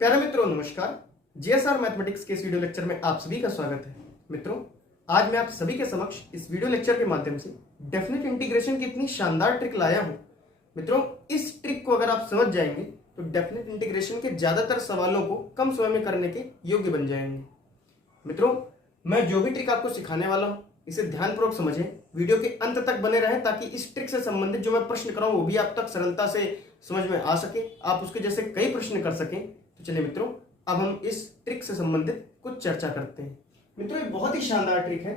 प्यारे मित्रों नमस्कार। जीएसआर मैथमेटिक्स के इस वीडियो लेक्चर में आप सभी का स्वागत है। मित्रों, आज मैं आप सभी के समक्ष इस वीडियो लेक्चर के माध्यम से डेफिनेट इंटीग्रेशन की इतनी शानदार ट्रिक लाया हूं। मित्रों, इस ट्रिक को अगर आप समझ जाएंगे तो डेफिनेट इंटीग्रेशन के ज्यादातर सवालों को कम समय में करने के योग्य बन जाएंगे। मित्रों, मैं जो भी ट्रिक आपको सिखाने वाला हूं इसे ध्यानपूर्वक समझें, वीडियो के अंत तक बने रहें ताकि इस ट्रिक से संबंधित जो मैं प्रश्न कराऊं वो भी आप तक सरलता से समझ में आ सके, आप उसके जैसे कई प्रश्न कर सकें। तो चलिए मित्रों, अब हम इस ट्रिक से संबंधित कुछ चर्चा करते हैं। मित्रों, ये बहुत ही शानदार ट्रिक है,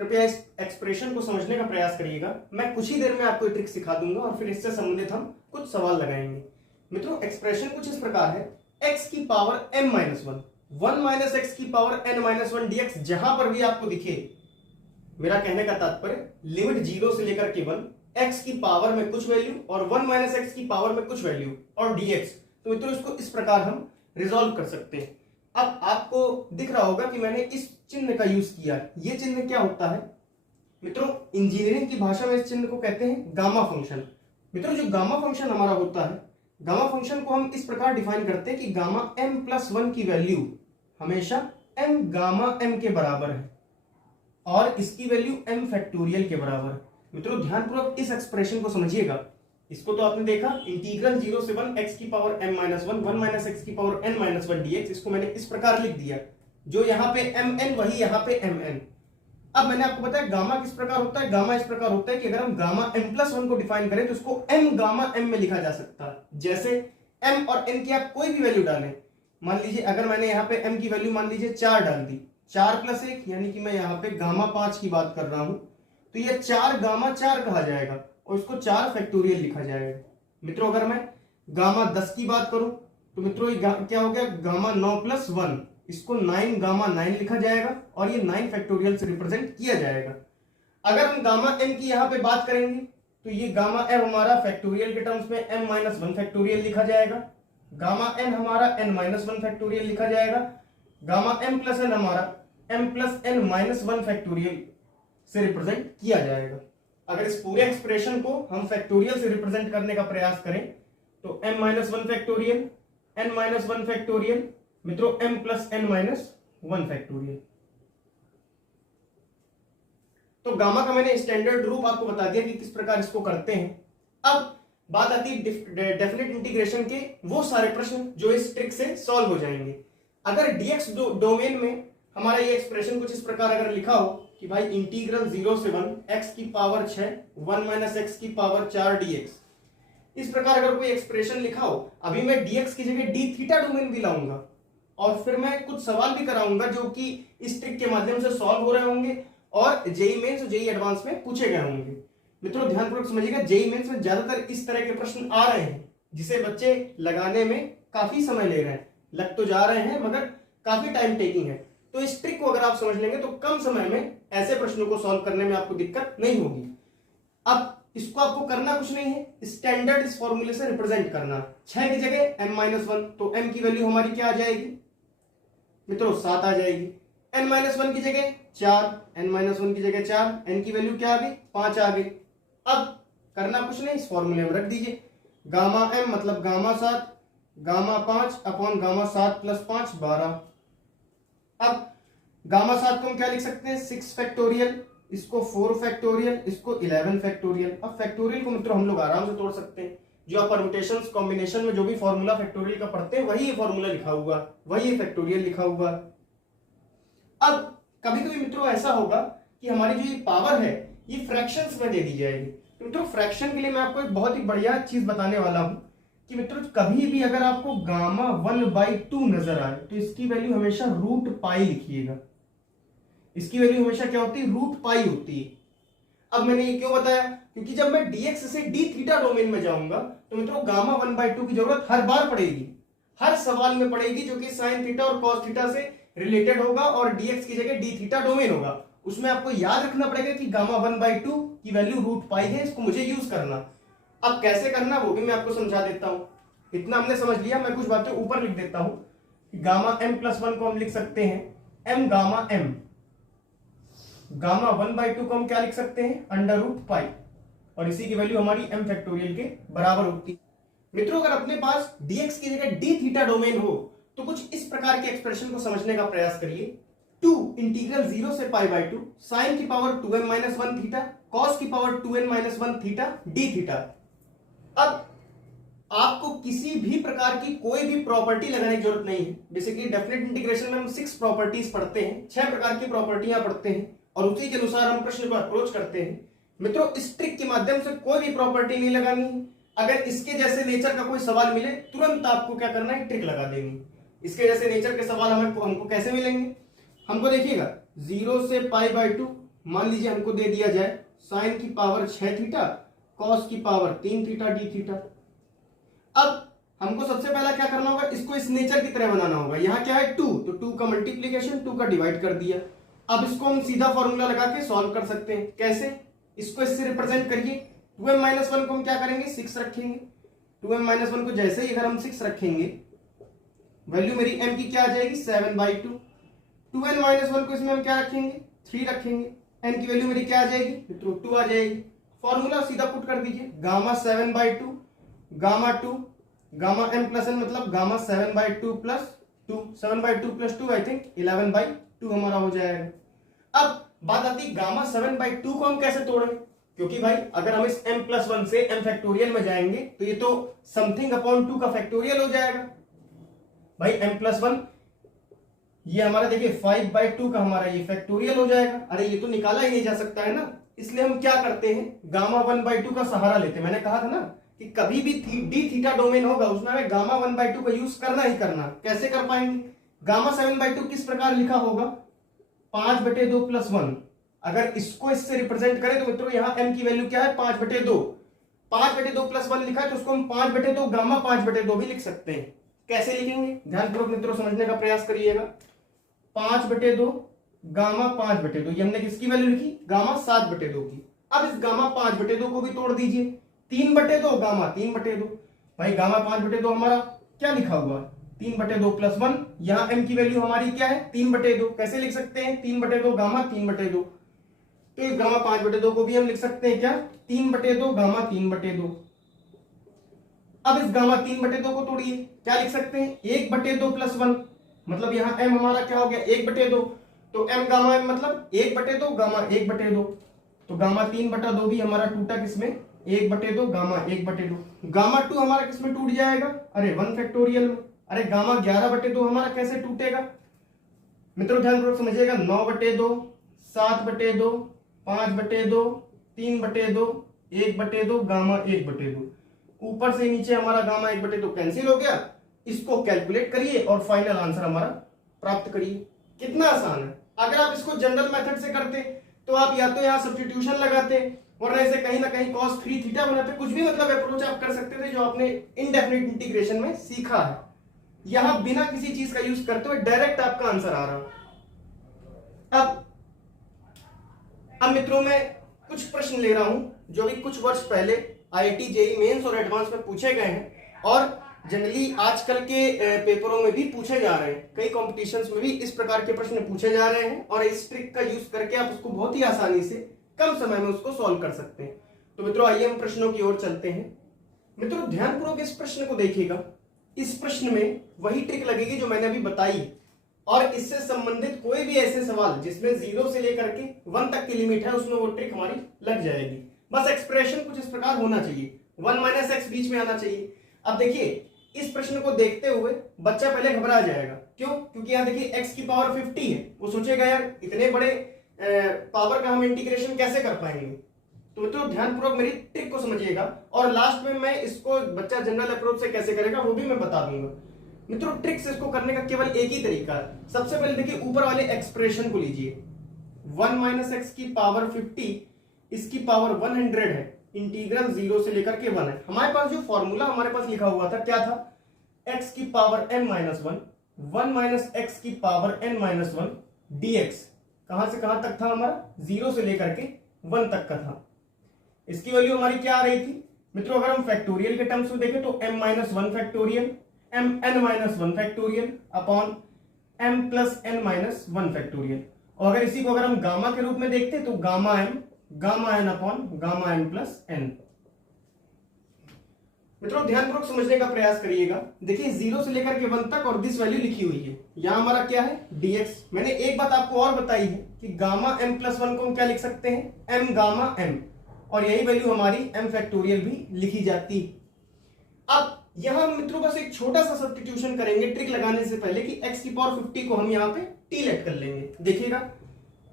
कृपया इस एक्सप्रेशन को समझने का प्रयास करिएगा। मैं कुछ ही देर में आपको ये ट्रिक सिखा दूंगा और फिर इससे संबंधित हम कुछ सवाल लगाएंगे। मित्रों, एक्सप्रेशन कुछ इस प्रकार है, x की power m minus one, 1 minus x की power n minus one dx। जहां पर भी आपको दिखे, मेरा कहने का तात्पर्य लिमिट 0 से लेकर के 1, x की पावर में कुछ वैल्यू और 1 माइनस एक्स की पावर में कुछ वैल्यू और dx। तो मित्रों, इसको इस प्रकार हम रिजॉल्व कर सकते हैं। अब आपको दिख रहा होगा कि मैंने इस चिन्ह का यूज किया। ये चिन्ह क्या होता है मित्रों? इंजीनियरिंग की भाषा में इस चिन्ह को कहते हैं गामा फंक्शन। मित्रों, जो गामा फंक्शन हमारा होता है, गामा फंक्शन को हम इस प्रकार डिफाइन करते हैं कि गामा m प्लस 1 की वैल्यू हमेशा m गामा m के बराबर है और इसकी वैल्यू m फैक्टोरियल के बराबर है। मित्रों, ध्यानपूर्वक इस एक्सप्रेशन को समझिएगा। इसको तो आपने देखा, इंटीग्रल 0 से 1 x की power m minus 1, 1 minus x की पावर n माइनस 1 dx। इसको मैंने इस प्रकार लिख दिया, जो यहाँ पे mn वही यहाँ पे mn। अब मैंने आपको बताया गामा किस प्रकार होता है। गामा इस प्रकार होता है कि अगर हम गामा m प्लस 1 को डिफाइन करें तो इसको m गामा m में लिखा जा सकता है। जैसे m और n की आप कोई भी वैल्यू डालें, मान लीजिए अगर मैंने यहाँ पे m की वैल्यू मान लीजिए 4 डाल दी, 4 प्लस 1 यानी कि मैं यहाँ पे गामा 5 की बात कर रहा हूं, तो ये 4 गामा 4 कहा जाएगा और इसको 4 फैक्टोरियल लिखा जाएगा। मित्रों, अगर मैं गामा 10 की बात करूं तो मित्रों ये क्या हो गया, गामा 9 प्लस 1, इसको 9 गामा 9 लिखा जाएगा और ये 9 फैक्टोरियल से रिप्रेजेंट किया जाएगा। अगर हम गामा n की यहाँ पे बात करेंगे तो ये गामा m हमारा फैक्टोरियल के टर्म्स में m माइनस 1 फैक्टोरियल लिखा जाएगा, गामा n हमारा n माइनस 1 फैक्टोरियल लिखा जाएगा, गामा m प्लस n हमारा m plus n minus 1 factorial से रिप्रेजेंट किया जाएगा। अगर इस पूरे एक्सप्रेशन को हम फैक्टोरियल से रिप्रेजेंट करने का प्रयास करें तो m minus 1 factorial, n minus 1 factorial, मित्रों m plus n minus 1 factorial. तो गामा का मैंने स्टैंडर्ड रूप आपको बता दिया कि किस प्रकार इसको करते हैं। अब बात आती है डेफिनेट इंटीग्रेशन के वो सारे प्रश्न जो इस ट्रिक से सॉल्व हो जाएंगे। अगर dx डोमेन में हमारा ये एक्सप्रेशन कुछ इस प्रकार अगर लिखा हो कि भाई इंटीग्रल 0 से 1 x की पावर 6, 1 माइनस एक्स की पावर 4 dx, इस प्रकार अगर कोई एक्सप्रेशन लिखा हो, अभी मैं dx की जगह d थीटा डोमेन भी लाऊंगा और फिर मैं कुछ सवाल भी कराऊंगा जो कि इस ट्रिक के माध्यम से सॉल्व हो रहे होंगे और जेईई मेंस और जेईई एडवांस में पूछे गए होंगे। मित्रों, ध्यानपूर्वक समझिएगा, जेईई मेंस में ज्यादातर इस तरह के प्रश्न आ रहे हैं जिसे बच्चे लगाने में काफी समय ले रहे हैं, लग तो जा रहे हैं मगर काफी टाइम टेकिंग है। तो इस ट्रिक को अगर आप समझ लेंगे तो कम समय में ऐसे प्रश्नों को सॉल्व करने में आपको दिक्कत नहीं होगी। अब इसको आपको करना कुछ नहीं है, स्टैंडर्ड इस फॉर्मूले से रिप्रेजेंट करना। 6 की जगह m माइनस 1, तो m की वैल्यू हमारी क्या आ जाएगी मित्रों? 7 आ जाएगी। n माइनस 1 की जगह 4, n माइनस 1 की जगह 4, n की वैल्यू क्या आ गई? 5 आ गई। अब करना कुछ नहीं, इस फॉर्मूले में रख दीजिए, गामा m मतलब gamma 7, gamma 5 upon gamma 7 plus 5 12। अब गामा 7 को हम क्या लिख सकते हैं? 6 फैक्टोरियल, इसको 4 फैक्टोरियल, इसको 11 फैक्टोरियल। अब फैक्टोरियल को मित्रों हम लोग आराम से तोड़ सकते हैं, जो आप परम्यूटेशंस कॉम्बिनेशन में जो भी फॉर्मूला फैक्टोरियल का पढ़ते हैं वही ये फॉर्मूला लिखा हुआ, वही ये फैक्टोरियल लिखा हुआ। अब कभी कभी मित्रों ऐसा होगा कि हमारी जो ये पावर है ये फ्रैक्शंस में दे दी जाएगी। तो मित्रों, फ्रैक्शन के लिए मैं आपको एक बहुत ही बढ़िया चीज बताने वाला हूं कि मित्रों कभी भी अगर आपको गामा 1/2 नजर आए तो इसकी वैल्यू हमेशा रूट पाई लिखिएगा। इसकी वैल्यू हमेशा क्या होती है? रूट पाई होती है। अब मैंने ये क्यों बताया? क्योंकि जब मैं dx से d थीटा डोमेन में जाऊंगा तो मित्रों गामा 1/2 की जरूरत हर बार पड़ेगी, हर सवाल में पड़ेगी, जो कि साइन थीटा और कॉस थीटा से रिलेटेड होगा और dx की जगह d थीटा डोमेन होगा। उसमें आपको याद रखना पड़ेगा कि गामा 1/2 की वैल्यू रूट पाई है, इसको मुझे यूज करना। अब कैसे करना वो भी मैं आपको समझा देता हूं। इतना हमने समझ लिया, मैं कुछ बातें ऊपर लिख देता हूं कि गामा m प्लस 1 को हम लिख सकते हैं m गामा m, गामा 1/2 को हम क्या लिख सकते हैं? अंडर रूट पाई, और इसी की वैल्यू हमारी m फैक्टोरियल के बराबर होती है। मित्रों, अगर अपने पास dx की जगह d थीटा डोमेन हो तो कुछ इस प्रकार के एक्सप्रेशन को समझने का प्रयास करिए। 2 इंटीग्रल 0 से पाई बाई 2 साइन की power 2m minus 1 theta cos की power 2n minus 1 theta d theta. अब आपको किसी भी प्रकार की कोई भी प्रॉपर्टी लगाने की जरूरत नहीं है। बेसिकली डेफिनेट इंटीग्रेशन में हम 6 प्रॉपर्टीज पढ़ते हैं, 6 प्रकार की प्रॉपर्टियां पढ़ते हैं और उसी के अनुसार हम प्रश्न को अप्रोच करते हैं। मित्रों, इस ट्रिक के माध्यम से कोई भी प्रॉपर्टी नहीं लगानी है। अगर इसके जैसे नेचर का कोई सवाल मिले तुरंत आपको क्या करना है, ट्रिक लगा देनी। इसके जैसे नेचर के सवाल हमको कैसे मिलेंगे, हमको देखिएगा 0 से पाई बाई 2 मान लीजिए हमको दे दिया जाए साइन की पावर 6 थीटा कॉस की पावर 3 थीटा डी थीटा। अब हमको सबसे पहला क्या करना होगा, इसको इस नेचर की तरह बनाना होगा। यहाँ क्या है 2, तो 2 का मल्टीप्लीकेशन 2 का डिवाइड कर दिया। अब इसको हम सीधा फॉर्मूला लगा के सॉल्व कर सकते हैं। कैसे, इसको इससे रिप्रेजेंट करिए। 2m माइनस 1 को हम क्या करेंगे, 6 रखेंगे। 2m माइनस 1 को जैसे ही अगर हम 6 रखेंगे, वैल्यू मेरी m की क्या आ जाएगी 7/2। 2n माइनस 1 को इसमें हम क्या रखेंगे, 3 रखेंगे। n की वैल्यू मेरी क्या आ जाएगी मित्रों, 2 आ जाएगी। फॉर्मूला सीधा पुट कर दीजिए, gamma 7/2 gamma 2 gamma m plus n मतलब gamma 7/2 plus 2, 7/2 plus 2 I think 11/2 हमारा हो जाएगा। अब बात आती है गामा 7/2 को हम कैसे तोड़ें, क्योंकि भाई अगर हम इस m प्लस 1 से m फैक्टोरियल में जाएंगे तो ये तो समथिंग अपॉन 2 का फैक्टोरियल हो जाएगा। भाई m प्लस 1 ये हमारा देखिए 5/2 का हमारा ये फैक्टोरियल हो जाएगा। अरे ये तो निकाला ही नहीं जा सकता है ना, इसलिए हम क्या करते हैं, गामा 1/2 का सहारा लेते हैं। मैंने कहा था ना कि कभी भी डी थीटा डोमेन होगा उसमें हमें गामा 1/2 का यूज करना ही करना। कैसे कर पाएंगे, गामा 7/2 किस प्रकार लिखा होगा, 5/2 प्लस 1। अगर इसको इससे रिप्रेजेंट करें तो मित्रों यहाँ m की वैल्यू क्या है 5/2। 5/2 प्लस 1 लिखा है तो उसको हम 5/2 गामा 5/2 भी लिख सकते हैं। कैसे लिखेंगे, ध्यानपूर्वक मित्रों समझने का प्रयास करिएगा। 5/2 गामा 5/2, ये हमने किसकी वैल्यू लिखी, गामा 7/2 की। अब इस गामा 5/2 को भी तोड़ दीजिए, 3/2 गामा 3/2। भाई गामा 5/2 हमारा क्या लिखा हुआ, 3/2 प्लस 1। यहाँ m की वैल्यू हमारी क्या है 3/2। कैसे लिख सकते हैं, 3/2 गामा 3/2। तो इस गामा 5/2 को भी हम लिख सकते हैं क्या, 3/2 गामा 3/2। अब इस गामा 3/2 को तोड़िए, क्या लिख सकते हैं 1/2 प्लस 1, मतलब यहाँ m हमारा क्या हो गया 1/2। तो m गामा m मतलब 1/2 गामा 1/2। तो गामा 3/2 भी हमारा टूटा किसमें, 1/2 गामा 1/2। गामा 2 हमारा किसमें टूट जाएगा, अरे 1 फैक्टोरियल में। अरे गामा 11/2 हमारा कैसे टूटेगा मित्रों, ध्यानपूर्वक समझिएगा। 9/2 7/2 5/2 3/2 1/2 गामा 1/2। ऊपर से नीचे हमारा गामा 1/2 कैंसिल हो गया। इसको कैलकुलेट करिए और फाइनल आंसर हमारा प्राप्त करिए। कितना आसान है। अगर आप इसको जनरल मेथड से करते तो आप या तो यहाँ सब्स्टिट्यूशन लगाते वरना इसे कहीं ना कहीं cos 3 थीटा बनाते, कुछ भी मतलब अप्रोच आप कर सकते थे जो आपने इनडेफिनिट इंटीग्रेशन में सीखा है। यहां बिना किसी चीज का यूज करते हुए डायरेक्ट आपका आंसर आ रहा। अब मित्रों मैं कुछ प्रश्न ले रहा हूं जो भी कुछ वर्ष पहले आईआईटी जेईई मेंस और एडवांस में पूछे गए हैं और जनरली आजकल के पेपरों में भी पूछे जा रहे हैं। कई कॉम्पिटिशन्स में भी इस प्रकार के प्रश्न पूछे जा रहे हैं और इस ट्रिक का यूज करके आप उसको बहुत ही आसानी से कम समय में उसको सॉल्व कर सकते हैं। तो मित्रों आइए हम प्रश्नों की ओर चलते हैं। मित्रों ध्यानपूर्वक इस प्रश्न को देखिएगा। इस प्रश्न में वही ट्रिक लगेगी जो मैंने अभी बताई और इससे संबंधित कोई भी ऐसे सवाल जिसमें 0 से लेकर के 1 तक की लिमिट है उसमें वो ट्रिक हमारी लग जाएगी। बस एक्सप्रेशन कुछ इस प्रकार होना चाहिए, 1 माइनस एक्स बीच में आना चाहिए। अब देखिए इस प्रश्न को देखते हुए बच्चा पहले घबरा जाएगा। क्यों? क्योंकि यहाँ देखिए x की पावर 50 है। वो सोचेगा यार इतने बड़े पावर का हम इंटीग्रेशन कैसे कर पाएंगे। तो मित्रों ध्यानपूर्वक मेरी ट्रिक को समझिएगा और लास्ट में मैं इसको बच्चा जनरल अप्रोच से कैसे करेगा वो भी मैं बता दूंगा। मित्रों ट्रिक से इसको करने का केवल एक ही तरीका है। सबसे पहले देखिए ऊपर वाले एक्सप्रेशन को लीजिए, 1 माइनस एक्स की पावर 50, इसकी पावर 100 है, इंटीग्रल 0 से लेकर के 1 है। हमारे पास जो फॉर्मूला हमारे पास लिखा हुआ था क्या था, x की power n minus 1 minus x की पावर n माइनस 1 dx। कहां से कहां तक था हमारा, 0 से लेकर के 1 तक का था। इसकी वैल्यू हमारी क्या आ रही थी मित्रों, अगर हम फैक्टोरियल के टर्म्स में देखें तो m minus 1 factorial m n minus 1 factorial upon m plus n minus 1 factorial. और अगर इसी को अगर हम गामा के रूप में देखते तो gamma m gamma n upon gamma m plus n। मित्रों ध्यानपूर्वक समझने का प्रयास करिएगा। देखिए 0 से लेकर के 1 तक और दिस वैल्यू लिखी हुई है, यहां हमारा क्या है dx। मैंने एक बात आपको और बताई है कि गामा m प्लस 1 को हम क्या लिख सकते हैं m गामा m, और यही वैल्यू हमारी m फैक्टोरियल भी लिखी जाती। अब यहां मित्रों बस एक छोटा सा सब्स्टिट्यूशन करेंगे ट्रिक लगाने से पहले कि x की पावर 50 को हम यहाँ पे t लेट कर लेंगे। देखिएगा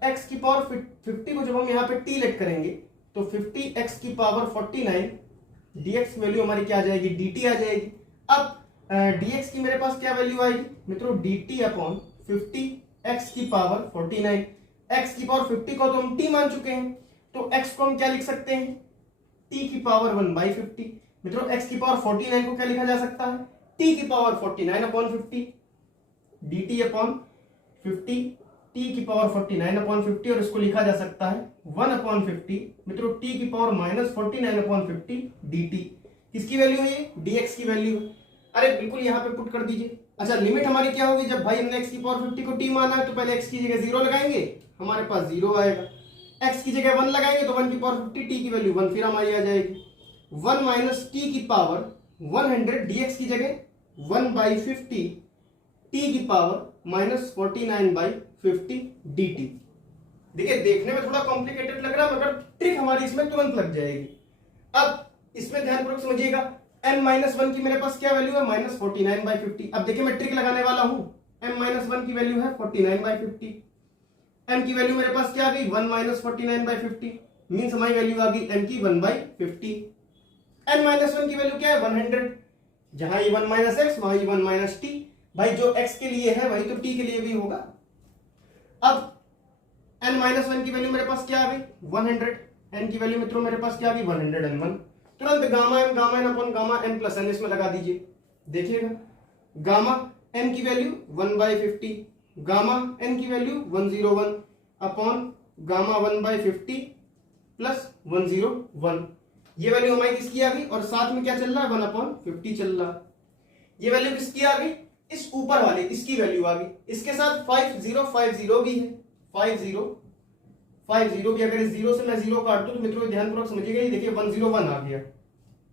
x की पावर 50 को जब हम यहाँ पे t लेट करेंगे तो 50x की पावर 49 dx वैल्यू हमारी क्या आ जाएगी dt आ जाएगी। अब dx की मेरे पास क्या वैल्यू आएगी मित्रों dt अपॉन 50x की पावर 49। x की पावर 50 को तो हम t मान चुके हैं, तो x को हम क्या लिख सकते हैं t की पावर 1/50। मित्रों x की पावर 49 को क्या लिखा जा सकता है t की power 49 upon 50 dt upon 50 t की पावर 49 अपॉन 50, और इसको लिखा जा सकता है 1 अपॉन 50 मित्रों t की पावर माइनस 49 अपॉन 50 dt। किसकी वैल्यू है ये dx की वैल्यू है। अरे बिल्कुल यहाँ पे पुट कर दीजिए। अच्छा लिमिट हमारी क्या होगी, जब भाई हमने x की पावर 50 को t माना है तो पहले x की जगह 0 लगाएंगे, हमारे पास 0 आएगा। x की जगह 1 लगाएंगे तो 1 की पावर 50 t की वैल्यू 1 फिर हमारी आ जाएगी। 1 माइनस t की पावर 100 dx की जगह 1/50 t की पावर माइनस 49/50 dt। देखिए देखने में थोड़ा कॉम्प्लिकेटेड लग रहा है मगर ट्रिक हमारी इसमें तुरंत लग जाएगी। अब इसमें ध्यानपूर्वक समझिएगा m-1 की मेरे पास क्या वैल्यू है माइनस 49/50। अब देखिए मैं ट्रिक लगाने वाला हूं, m-1 की वैल्यू है 49/50, m की वैल्यू मेरे पास क्या आ गई 1 माइनस 49/50 मीन्स हमारी वैल्यू आ गई m की 1/50। n-1 की वैल्यू क्या है 100, जहां ये 1 माइनस एक्स वहां ये 1 माइनस टी। भाई जो x के लिए है वही तो t के लिए भी होगा। अब n-1 की वैल्यू मेरे पास क्या आ गई 100, n की वैल्यू मित्रों मेरे पास क्या आ गई 101। तुरंत gamma n upon gamma n plus n इसमें लगा दीजिए। देखिएगा गामा n की वैल्यू 1/50, गामा n की वैल्यू 101 अपॉन गामा 1/50 प्लस 101। ये वैल्यू हमारी किसकी आ गई, और साथ में क्या चल रहा है 1/50 चल रहा है। ये वैल्यू किसकी आ गई, इस ऊपर वाले इसकी वैल्यू आ गई। इसके साथ 5050 भी है, 5050 भी। अगर इस 0 से मैं 0 काट दूं तो मित्रों ध्यानपूर्वक समझिएगा, ये देखिए 101 आ गया।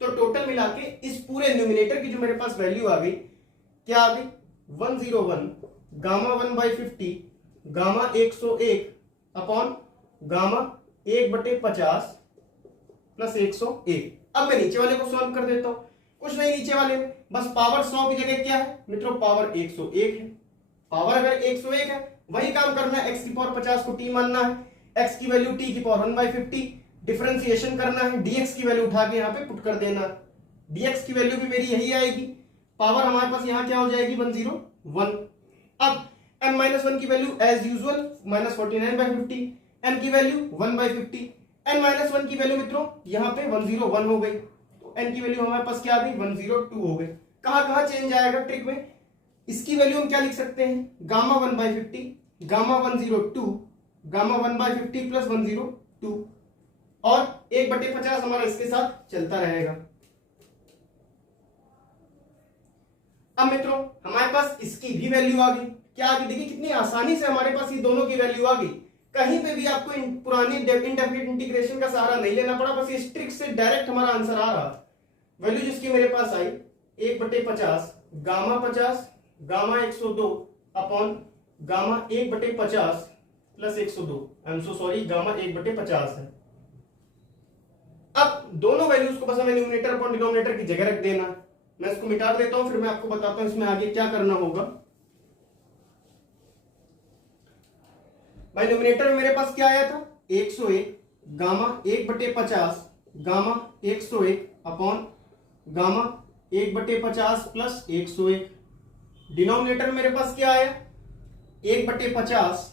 तो टोटल मिला के इस पूरे न्यूमिनेटर की जो मेरे पास वैल्यू आ गई क्या आ गई 101 gamma 1/50 gamma 101 upon gamma 1/50 plus 101। अब मैं नीचे वाले को सॉल्व कर देता हूं। कुछ नहीं नीचे वाले में बस पावर 100 की जगह क्या है मित्रों पावर 101 है। पावर अगर 101 है वही काम करना है, x की पावर 50 को t मानना है, x की वैल्यू t की पावर 1/50 डिफरेंशिएशन करना है, dx की वैल्यू उठा के यहाँ पे पुट कर देना। dx की वैल्यू भी मेरी यही आएगी, पावर हमारे पास यहाँ क्या हो जाएगी 101। अब m-1 की value as usual minus 49/50, n की वैल्यू 1/50, n-1 की वैल्यू मित्रों यहाँ पे 101 हो गई, तो n की वैल्यू हमारे पास क्या आ गई 102 हो गई। कहां चेंज आएगा ट्रिक में, इसकी वैल्यू हम क्या लिख सकते हैं गामा 1/50 गामा 102 गामा 1/50 प्लस 102, और 1/50 हमारा इसके साथ चलता रहेगा। अब मित्रों हमारे पास इसकी भी वैल्यू आ गई, क्या आ गई देखिए कितनी आसानी से हमारे पास ये दोनों की वैल्यू आ गई। कहीं पे भी आपको पुरानी इनडेफिनिट इंटीग्रेशन का सहारा नहीं लेना पड़ा, बस इस ट्रिक से डायरेक्ट हमारा आंसर आ रहा। वैल्यू जिसकी मेरे पास आई 1/50 gamma 50 gamma 102 upon gamma 1/50 plus 102, I am so sorry gamma 1/50 है। अब दोनों वैल्यूज को बस हमें न्यूमरेटर अपॉन डिनोमिनेटर की जगह रख देना। मैं इसको मिटा देता हूं फिर मैं आपको बताता हूं इसमें आगे क्या करना होगा। भाई न्यूमरेटर में मेरे पास क्या आया था 101 gamma 1/50 gamma 101 upon gamma 1/50 plus 101। Denominator में मेरे पास क्या आया 1/50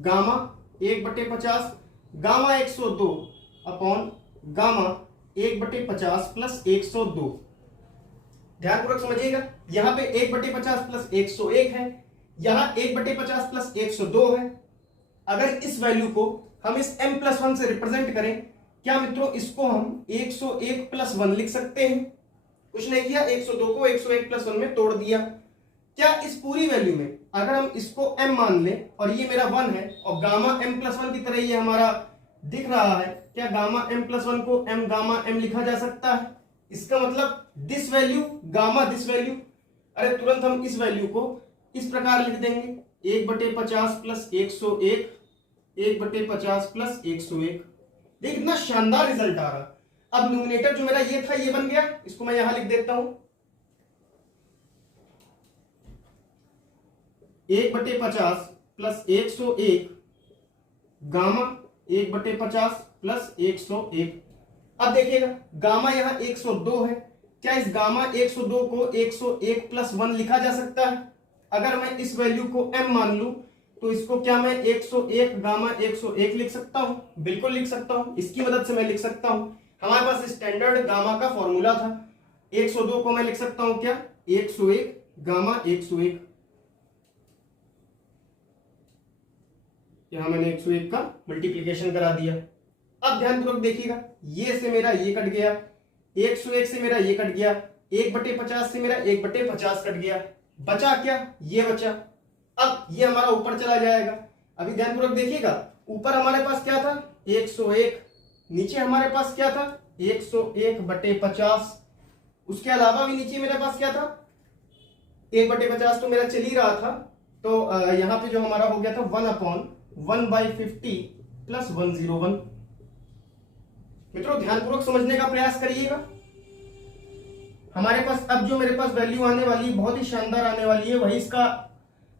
gamma 1/50 gamma 102 upon gamma 1/50 plus 102। ध्यानपूर्वक समझिएगा, यहां पे 1/50 प्लस 101 है, यहां 1/50 प्लस 102 है। अगर इस वैल्यू को हम इस m+1 से रिप्रेजेंट करें, क्या मित्रों इसको हम 101 प्लस 1 लिख सकते हैं। कुछ नहीं किया, 102 को 101 प्लस 1 में तोड़ दिया। क्या इस पूरी वैल्यू में अगर हम इसको m मान लें और ये मेरा 1 है और गामा m+1 की तरह ये हमारा दिख रहा है, क्या गामा m+1 को m गामा m लिखा जा सकता है। इसका मतलब this value gamma this value, अरे तुरंत हम इस वैल्यू को इस प्रकार लिख देंगे 1/50 प्लस 101, 1/50 प्लस 101। देख कितना शानदार रिजल्ट आ रहा। अब न्यूमिनेटर जो मेरा ये था ये बन गया, इसको मैं यहां लिख देता हूं 1/50 प्लस 101 गामा 1/50 प्लस 101। अब देखिएगा गामा यहां 102 है, क्या इस गामा 102 को 101 प्लस 1 लिखा जा सकता है? अगर मैं इस वैल्यू को m मान लूं तो इसको क्या मैं 101 गामा 101 लिख सकता हूं? बिल्कुल लिख सकता हूं, इसकी मदद से मैं लिख सकता हूं। हमारे पास स्टैंडर्ड गामा का फॉर्मूला था, 102 को मैं लिख सकता हूं क्या 101 गामा 101। यहां मैंने 101 का मल्टीप्लीकेशन करा दिया। अब ध्यानपूर्वक देखिएगा, ये से मेरा ये कट गया, 101 से मेरा ये कट गया, 1/50 से मेरा 1/50 कट गया, बचा क्या? ये बचा। अब ये हमारा ऊपर चला जाएगा। अभी ध्यानपूर्वक देखिएगा, ऊपर हमारे पास क्या था 101, नीचे हमारे पास क्या था 101/50, उसके अलावा भी नीचे मेरे पास क्या था 1/50 तो मेरा चल ही रहा था, तो यहां पे जो हमारा हो गया था 1/1/50 प्लस 101। मित्रों ध्यानपूर्वक समझने का प्रयास करिएगा। हमारे पास अब जो मेरे पास वैल्यू आने वाली है बहुत ही शानदार आने वाली है, वही इसका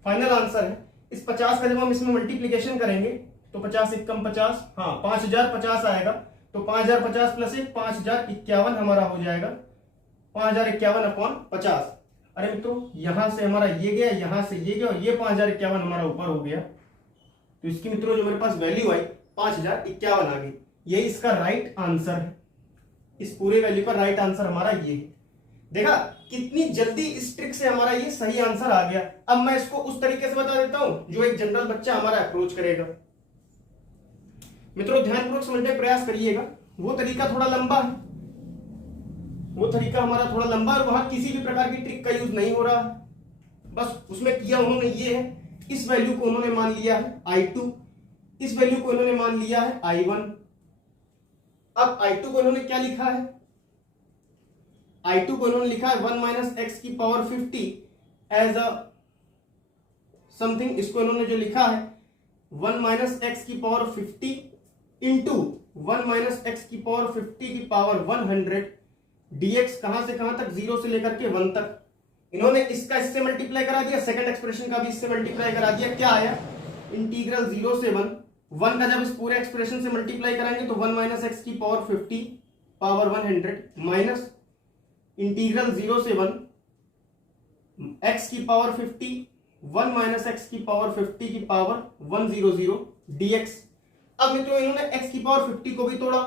फाइनल आंसर है। इस 50 का जब हम इसमें मल्टीप्लीकेशन करेंगे तो 50 एक कम 50, हाँ 5050 आएगा, तो 5050 प्लस 1 5051 हमारा हो जाएगा, 5051/50। अरे मित्रों यहां से हमारा ये गया, यहां से ये गया, और ये 5051 हमारा ऊपर हो गया, तो इसकी मित्रों जो मेरे पास वैल्यू आई 5051 आ गई। यही इसका राइट आंसर है। इस पूरे वैल्यू का राइट आंसर हमारा ये है। देखा कितनी जल्दी इस ट्रिक से हमारा ये सही आंसर आ गया। अब मैं इसको उस तरीके से बता देता हूं जो एक जनरल बच्चा हमारा अप्रोच करेगा। मित्रों ध्यानपूर्वक समझने का प्रयास करिएगा, वो तरीका थोड़ा लंबा है, वो तरीका हमारा थोड़ा लंबा और वहां किसी भी प्रकार की ट्रिक का यूज नहीं हो रहा है। बस उसमें किया उन्होंने ये है, इस वैल्यू को उन्होंने मान लिया है I2, इस वैल्यू को उन्होंने मान लिया है I1। अब I2 को इन्होंने क्या लिखा है, I2 को इन्होंने लिखा है 1 माइनस एक्स की पावर 50 एज अ समथिंग। इसको इन्होंने जो लिखा है 1 माइनस एक्स की पावर 50 इंटू 1 माइनस एक्स की पावर 50 की पावर 100 dx, कहां से कहां तक 0 से लेकर के 1 तक। इन्होंने इसका इससे मल्टीप्लाई करा दिया, सेकंड एक्सप्रेशन का भी इससे मल्टीप्लाई करा दिया। क्या आया इंटीग्रल 0 से 1 का जब इस पूरे एक्सप्रेशन से मल्टीप्लाई कराएंगे तो 1 माइनस एक्स की पावर 50 पावर 100 माइनस इंटीग्रल 0 से 1 एक्स की पावर 50 1 माइनस एक्स की पावर 50 की पावर 100 dx। अब मित्रों इन्होंने एक्स की पावर 50 को भी तोड़ा।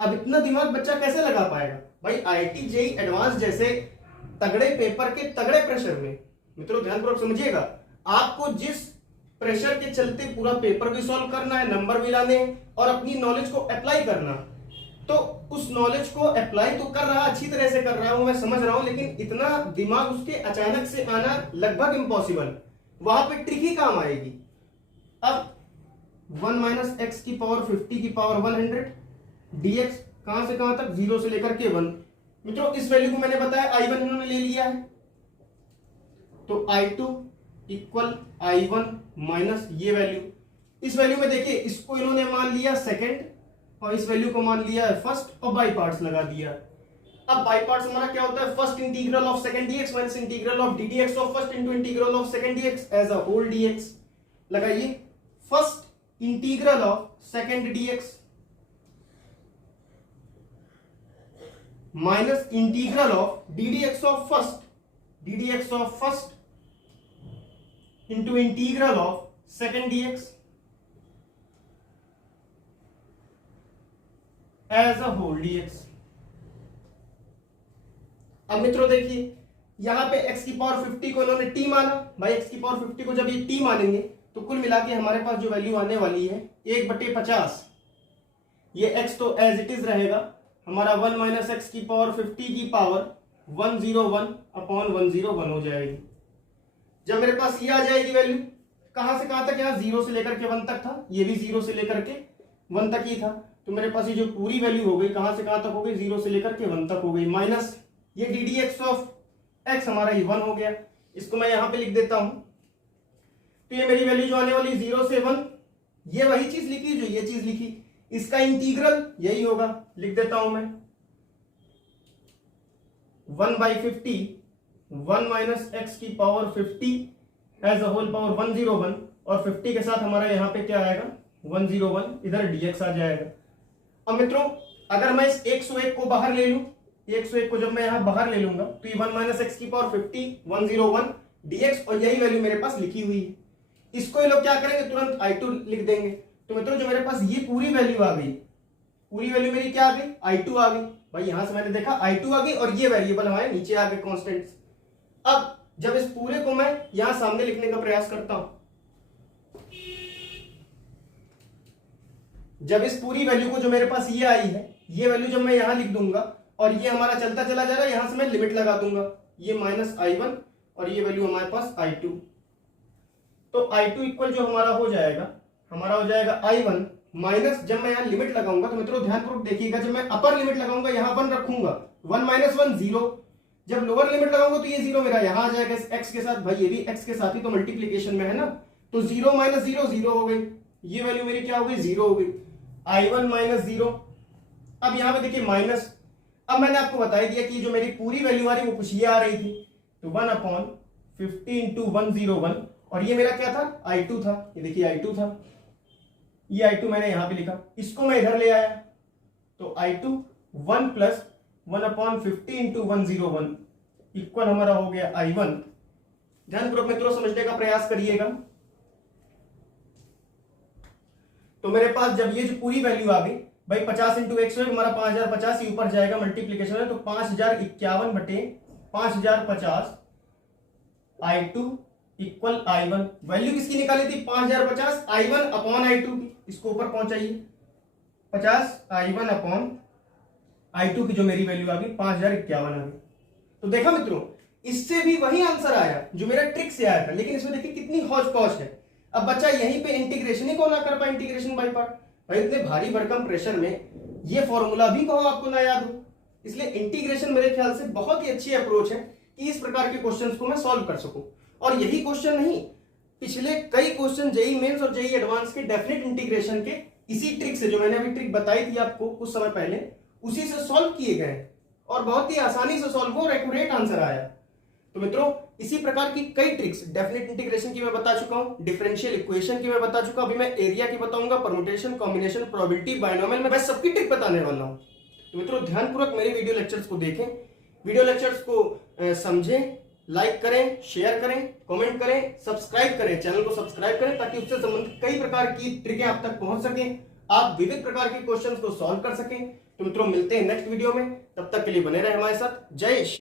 अब इतना दिमाग बच्चा कैसे लगा पाएगा भाई? IIT JEE एडवांस जैसे तगड़े पेपर के तगड़े प्रेशर में, मित्रों ध्यानपूर्वक समझिएगा, आपको जिस प्रेशर के चलते पूरा पेपर भी सॉल्व करना है, नंबर भी लाने हैं और अपनी नॉलेज को अप्लाई करना, तो उस नॉलेज को अप्लाई तो कर रहा, अच्छी तरह से कर रहा हूं, मैं समझ रहा हूं, लेकिन इतना दिमाग उसके अचानक से आना लगभग इम्पॉसिबल। वहां पे ट्रिक ही काम आएगी। अब 1 माइनस एक्स की पावर 50 की पावर 100 dx, कहां से कहां तक 0 से लेकर के 1। मित्रों इस वैल्यू को मैंने बताया I1 इन्होंने ले लिया है, तो I2 इक्वल I1 माइनस ये वैल्यू। इस वैल्यू में देखिए इसको इन्होंने मान लिया सेकंड और इस वैल्यू को मान लिया है फर्स्ट और बाई पार्ट्स लगा दिया। अब बाई पार्ट्स हमारा क्या होता है, first integral of second dx minus integral of ddx of first into integral of second dx as a whole dx। लगाइए first integral of second dx minus integral of ddx of first into integral of second dx as a whole dx। अब मित्रों देखिए यहां पे x की power 50 को इन्होंने t माना। भाई x की पावर 50 को जब ये t मानेंगे तो कुल मिला के हमारे पास जो वैल्यू आने वाली है 1/50, ये x तो एज इट इज रहेगा हमारा 1 माइनस एक्स की पावर 50 की पावर 101/101 हो जाएगी। जब मेरे पास ये आ जाएगी वैल्यू, कहां से कहां तक, यहां 0 से लेकर के 1 तक था, ये भी 0 से लेकर के 1 तक ही था, तो मेरे पास ये जो पूरी वैल्यू हो गई कहां से कहां तक हो गई, 0 से लेकर के 1 तक हो गई, माइनस ये D D x of x हमारा ये 1 हो गया। इसको मैं यहां पे लिख देता हूं, तो ये मेरी वैल्यू जो आने वाली 0 से 1, ये वही चीज लिखी जो ये चीज लिखी, इसका इंटीग्रल यही होगा, लिख देता हूं मैं 1/50 1 माइनस एक्स की power 50 as a whole power 101, और 50 के साथ हमारा यहाँ पे क्या आएगा 101, इधर dx आ जाएगा। अब मित्रों अगर मैं इस 101 को बाहर ले लूं, 101 को जब मैं यहां बाहर ले लूंगा तो ये 1 माइनस एक्स की पावर 50 101 dx, और यही वैल्यू मेरे पास लिखी हुई है। इसको ये लोग क्या करेंगे, तुरंत I2 लिख देंगे। तो मित्रों जो मेरे पास ये पूरी वैल्यू आ गई, पूरी वैल्यू मेरी क्या आ गई, I2 आ गई। भाई यहां से मैंने देखा I2 आ गई, और ये वेरिएबल हमारे नीचे आ गए कांस्टेंट्स। अब जब इस पूरे को मैं यहां सामने लिखने का प्रयास करता हूं, जब इस पूरी वैल्यू को जो मेरे पास ये आई है, ये वैल्यू जब मैं यहां लिख दूंगा और ये हमारा चलता चला जा रहा है, यहां से मैं लिमिट लगा दूंगा, ये माइनस I1 और ये वैल्यू हमारे पास I2। तो I2 इक्वल जो हमारा हो जाएगा I1 माइनस, जब मैं यहां लिमिट लगाऊंगा तो मित्रों ध्यानपूर्वक देखिएगा, जब मैं अपर लिमिट लगाऊंगा यहां 1 रखूंगा, 1 माइनस 1 0, जब लोअर लिमिट लगाऊंगा तो ये 0 मेरा यहां आ जाएगा इस x के साथ। भाई ये भी x के साथ ही तो मल्टीप्लीकेशन में है ना, तो 0 माइनस 0 0 हो गई, ये वैल्यू मेरी क्या हो गई 0 हो गई, I1 माइनस 0। अब यहां पे देखिए माइनस, अब मैंने आपको बता दिया कि जो मेरी पूरी वैल्यू आ रही वो कुछ ये आ रही थी, तो 1/50 इंटू 101, और ये मेरा क्या था I2 था, ये देखिए I2 था, ये I2 मैंने यहां पे लिखा, इसको मैं इधर ले आया तो I2 1 प्लस 1/50 इंटू 101 इक्वल हमारा हो गया I1। ध्यानपूर्वक मित्रों समझने का प्रयास करिएगा। तो मेरे पास जब ये जो पूरी वैल्यू आ गई, भाई 50 इंटू 101 हमारा 5050 ही ऊपर जाएगा मल्टीप्लीकेशन में, तो 5051 बटे 5050 I2 इक्वल I1। वैल्यू किसकी निकाली थी 5050 I1 अपॉन I2 की, इसको ऊपर पहुंचाइए, 50 I1 अपॉन I2 की जो मेरी वैल्यू आ गई 5051 आ गई। तो देखा मित्रों, इससे भी वही आंसर आया जो मेरा ट्रिक से आया था, लेकिन इसमें देखिए कितनी हौज पौच है। अब बच्चा यहीं पे इंटीग्रेशन ही को ना कर पाए, इंटीग्रेशन बाय पार्ट, भाई इतने भारी भरकम प्रेशर में ये फॉर्मूला भी कहो आपको ना याद हो, इसलिए इंटीग्रेशन मेरे ख्याल से बहुत ही अच्छी अप्रोच है कि इस प्रकार के क्वेश्चंस को मैं सॉल्व कर सकूं। और यही क्वेश्चन नहीं, पिछले कई क्वेश्चन जेई मेंस और जेई एडवांस के डेफिनेट इंटीग्रेशन के इसी ट्रिक से, जो मैंने अभी ट्रिक बताई थी आपको कुछ समय पहले, उसी से सॉल्व किए गए और बहुत ही आसानी से सॉल्व हो, एक्यूरेट आंसर आया। तो मित्रों इसी प्रकार की कई ट्रिक्स डेफिनेट इंटीग्रेशन की मैं बता चुका हूं, डिफरेंशियल इक्वेशन की मैं बता चुका हूं, अभी मैं एरिया की बताऊंगा, परम्यूटेशन, कॉम्बिनेशन, प्रोबेबिलिटी, बायनोमियल में मैं सबकी ट्रिक बताने वाला हूं। तो मित्रों ध्यानपूर्वक मेरे वीडियो लेक्चर्स को देखें, वीडियो लेक्चर्स को समझें, लाइक करें, शेयर करें, कमेंट करें, सब्सक्राइब करें, चैनल को सब्सक्राइब करें ताकि उससे संबंधित कई प्रकार की ट्रिकें आप तक पहुंच सकें, आप विविध प्रकार के क्वेश्चंस को सॉल्व कर सकें। तो मित्रों मिलते हैं नेक्स्ट वीडियो में, तब तक के लिए बने रहे हमारे साथ। जय श्री